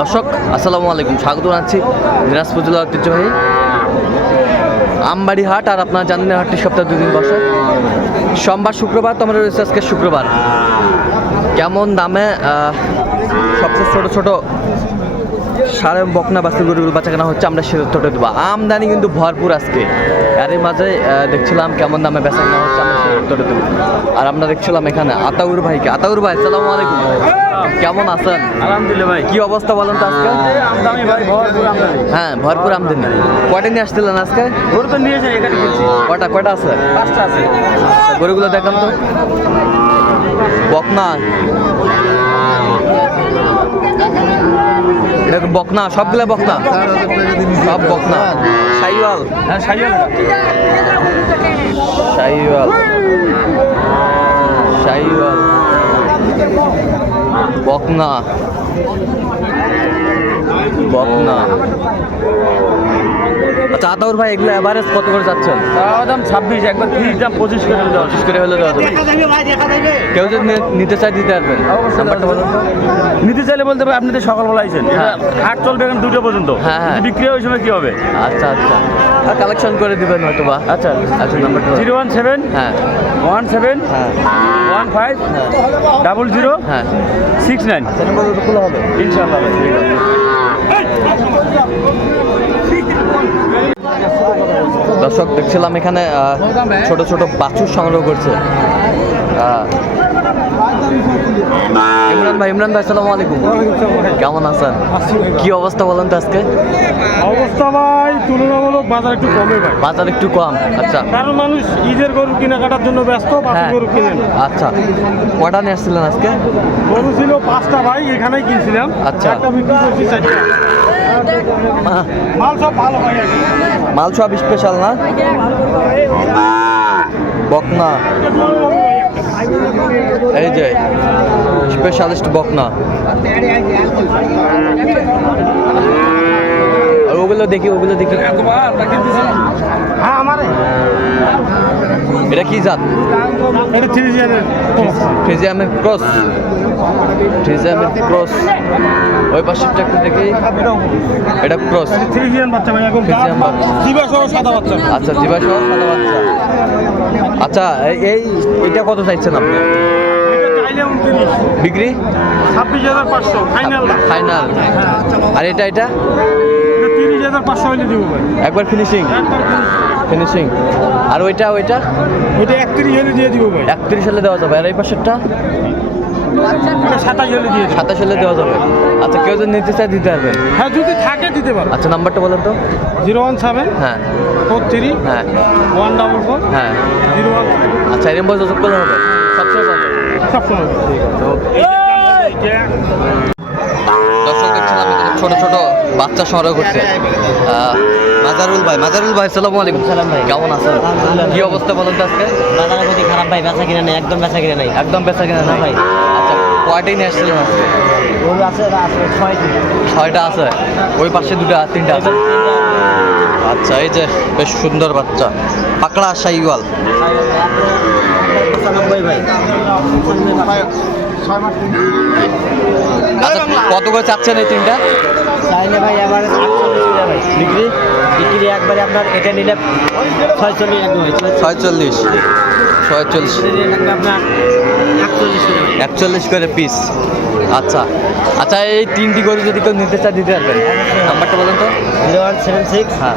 দর্শক, আসসালামু আলাইকুম। স্বাগত জানাচ্ছি দিনাজপুর জেলার ঐতিহ্যবাহী আমবাড়ি হাট আর আপনার জানেন হাটটি সপ্তাহে দুদিন বসে। সোমবার, শুক্রবার তো আমরা রয়েছে আজকে শুক্রবার। কেমন দামে সবচেয়ে ছোট ছোট সারে বকনা বাস্তু গরুগুলো বাচ্চা কেনা হচ্ছে, আমরা সে তথ্যটা দেবো। আমদানি কিন্তু ভরপুর আজকে। এর মাঝে দেখছিলাম কেমন দামে বেচা কেনা হচ্ছে। আর আমরা দেখছিলাম এখানে আতাউর ভাইকে। আতাউর ভাই সালাম আলাইকুম। কেমন আছেন? আলহামদুলিল্লাহ ভাই। কি অবস্থা বলেন তো আজকে? আমদানি ভাই ভরপুর আমদানি। হ্যাঁ ভরপুর আমদানি। কয়টা নিয়ে আসছিলেন আজকে? গরু তো নিয়েছেন এখানে কয়টা কয়টা আছে? পাঁচটা আছে। গরুগুলো দেখান তো। বকনা এটা কি বকনা সবগুলা বকনা? সব বকনা। সাইওয়াল। হ্যাঁ সাইওয়াল। সাইওয়াল। সাইওয়াল। বকনা। বকনা আচ্ছা আতাউর ভাই এগুলো এভারেজ কত করে যাচ্ছেন? তাও দাম ছাব্বিশ একবার তিরিশ দাম পঁচিশ করে দেওয়া পঁচিশ করে হলে দেওয়া কেউ যদি নিতে চায় দিতে পারবেন। নাম্বারটা বলুন। তো। নিতে চাইলে বলতে পারে আপনি তো সকালবেলা আইছেন। হ্যাঁ। হাট চলবে এখন দুটো পর্যন্ত। হ্যাঁ, হ্যাঁ। বিক্রি হয় ওই সময় কি হবে? আচ্ছা আচ্ছা। আর কালেকশন করে দিবেন হয়তো বা আচ্ছা। আচ্ছা নাম্বারটা বলুন। জিরো ওয়ান সেভেন হ্যাঁ। ওয়ান সেভেন হ্যাঁ। ওয়ান ফাইভ ডাবল জিরো হ্যাঁ। Six nine. নাম্বার তো খোলা হবে। ইনশাল্লাহ ঠিক আছে দর্শক দেখছিলাম এখানে ছোট ছোট বাছুর সংগ্রহ করছে। ভাই ইমরান ভাই আসসালামু আলাইকুম। কেমন আছেন? কি অবস্থা বলেন তো আজকে? অবস্থা ভাই তুলনামূলক বাজার একটু কমে ভাই। বাজার একটু কম আচ্ছা। কারণ মানুষ ঈদের গরু কেনাকাটার জন্য ব্যস্ত বাকি হ্যাঁ। গরু কিনেন আচ্ছা। কটা নিয়ে আসছিলেন আজকে? গরু ছিল পাঁচটা ভাই এখানেই কিনছিলাম। আচ্ছা। একটা বিক্রি করছি চারটা। মাল সব ভালো ভাই মাল সব স্পেশাল না? বকনা। এই যে। স্পেশালিস্ট বকনা। আর ওগুলো দেখি ওগুলো দেখি। হ্যাঁ এটা কি জাত? এটা ক্রস। ফ্রিজিয়ামের ক্রস। ওই পাশেরটা একটু দেখি। এটা ক্রস। বাচ্চা ভাই এখন সাদা বাচ্চা। আচ্ছা জিবা সাদা বাচ্চা। আচ্ছা এই- এটা কত চাইছেন আপনি? বিক্রি? ছাব্বিশ হাজার পাঁচশো ফাইনাল ফাইনাল আর এটা এটা? তিরিশ হাজার পাঁচশো হলে দিব একবার ফিনিশিং ফিনিশিং আর ওইটা ওইটা? এটা একত্রিশ হলে দিয়ে দিব ভাই। একত্রিশ হলে দেওয়া যাবে। আর এই পাশেরটা? এটা সাতাশ হলে দিয়ে সাতাশ হলে দেওয়া যাবে। আচ্ছা কেউ যদি নিতে চায় দিতে হ্যাঁ যদি থাকে দিতে আচ্ছা নাম্বারটা বলেন তো। জিরো ওয়ান সেভেন হ্যাঁ। ফোর থ্রি হ্যাঁ। ওয়ান ডাবল ফোর হ্যাঁ। জিরো ওয়ান আচ্ছা এরম বয়স যোগ করলে হবে। সবসময় ছোট ছোট বাচ্চা সংগ্রহ করছে। মাজারুল ভাই মাজারুল ভাই সালাম আলাইকুম। সালাম ভাই। কেমন আছেন। কি অবস্থা বলেন তো আজকে? বাজারের প্রতি খারাপ ভাই বেচা কিনা নেই একদম বেচা কিনা নেই। একদম বেচা কিনা না ভাই। আচ্ছা কয়টাই নিয়ে আসছিলেন আজকে? গরু আছে আছে ছয়টা। আছে? ওই পাশে দুটো তিনটা আছে? আচ্ছা এই যে বেশ সুন্দর বাচ্চা। পাকড়া সাইওয়াল পঁচানব্বই ভাই। আচ্ছা কত করে চাচ্ছেন এই তিনটা? চাইলে ভাই আবার ভাই। বিক্রি? বিক্রি একবারে আপনার এটা নিলে ছয় চল্লিশ ছয় ছয়চল্লিশ। ছয় চল্লিশ নিলে থাকবে আপনার একচল্লিশ করে পিস আচ্ছা। আচ্ছা এই তিনটি গরু যদি কেউ নিতে চায় দিতে পারবেন। নাম্বারটা বলেন তো। জিরো ওয়ান সেভেন সিক্স হ্যাঁ।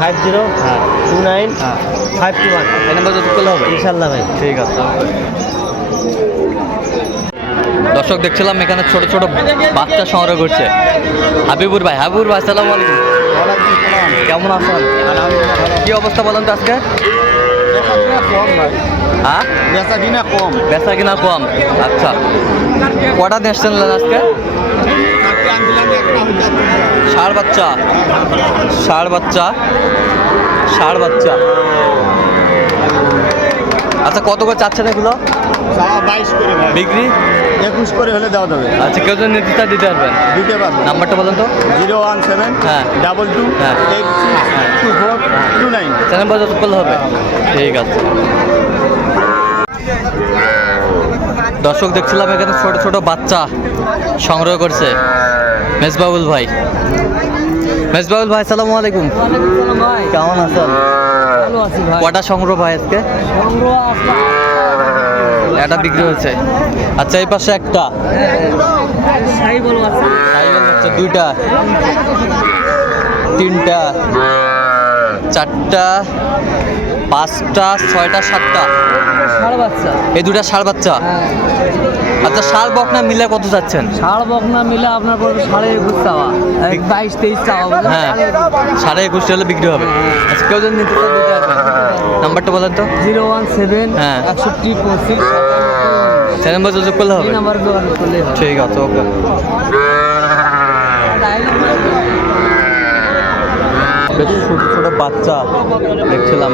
ফাইভ জিরো হ্যাঁ। টু নাইন হ্যাঁ। Five two one. এই নাম্বার যদি করলে হবে? ইনশাল্লাহ ভাই। ঠিক আছে। দর্শক দেখছিলাম এখানে ছোট ছোট বাচ্চা সংগ্রহ করছে। হাবিবুর ভাই হাবিবুর ভাই সালাম আলাইকুম। কেমন আছেন? কি অবস্থা বলেন তো আজকে? হ্যাঁ? বেচা কিনা কম। বেচা কিনা কম। আচ্ছা। কটা আসছেন আজকে? ষাড় বাচ্চা। ষাড় বাচ্চা। ষাড় বাচ্চা। আচ্ছা কত করে চাচ্ছেন এগুলো? বিক্রি? একুশ করে হলে দেওয়া যাবে। আচ্ছা কেউ যদি চায় দিতে পারবেন। দিতে পারব। নাম্বারটা বলেন তো। জিরো ওয়ান সেভেন হ্যাঁ। ডাবল টু হ্যাঁ। Eight two four two nine. Channel বাজার করলে হবে। ঠিক আছে। দর্শক দেখছিলাম এখানে ছোট ছোট বাচ্চা সংগ্রহ করছে। মেজবাউল ভাই। মেজবাউল ভাই সালামু আলাইকুম। কেমন আছেন? কটা সংগ্রহ ভাই আজকে? এটা বিক্রি হয়েছে আচ্ছা এই পাশে একটা। হচ্ছে দুইটা। তিনটা। চারটা। পাঁচটা ছয়টা সাতটা? ষাড় বাচ্চা এই দুটা ষাড় বাচ্চা হ্যাঁ। আচ্ছা ষাড় বকনা মিলে কত যাচ্ছেন? ষাড় বকনা মিলে আপনার পড়বে সাড়ে একুশ চাওয়া। বাইশ তেইশ চাওয়া? হ্যাঁ সাড়ে একুশ হলে বিক্রি হবে। আচ্ছা কেউ যদি নিতে নাম্বারটা বলেন তো। জিরো ওয়ান সেভেন হ্যাঁ। একষট্টি পঁচিশ। সে নাম্বার যোগাযোগ করলে হবে? নাম্বার করলেই ঠিক আছে ওকে। বেশ ছোট ছোট বাচ্চা দেখছিলাম।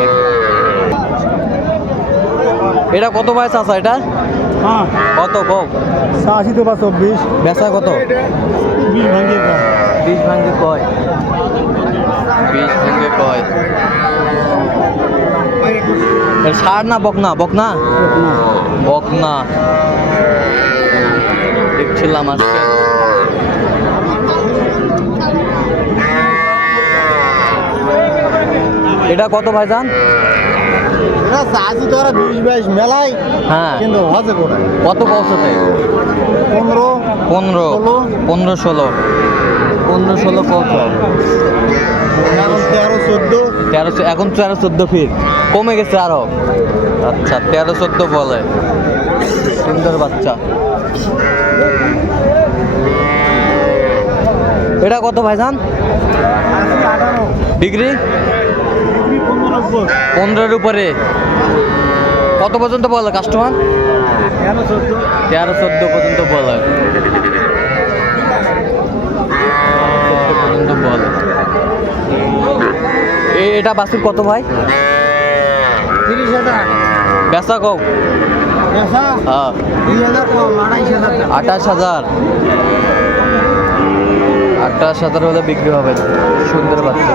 এটা কত বয়স আছে এটা? হ্যাঁ। কত কম? আশি তো বা চব্বিশ। বেচা কত? বিশ ভাঙ্গে বিশ ভাঙ্গে কয়। বিশ ভাঙ্গে কয়। সার না বকনা? বকনা? বকনা। দেখছিলাম আজকে। এটা কত ভাইজান আশি তো ওরা বিশ বাইশ মেলায় হ্যাঁ। কিন্তু হজে করে কত কৌশতে পনেরো পনেরো পনেরো ষোলো। পনেরো ষোলো কত তেরো চোদ্দ। তেরো এখন তেরো চোদ্দ ফিট কমে গেছে আরও। আচ্ছা তেরো চোদ্দ বলে। সুন্দর বাচ্চা। এটা কত ভাইজান? ডিগ্রি? পনেরোর উপরে। কত পর্যন্ত বলে কাস্টমার? তেরো চোদ্দ পর্যন্ত বলে পর্যন্ত বলে এটা বাসুর কত ভাই? তিরিশ হাজার। বেচা কম? হ্যাঁ। আঠাশ হাজার। আঠাশ হাজার হলে বিক্রি হবে। সুন্দর বাচ্চা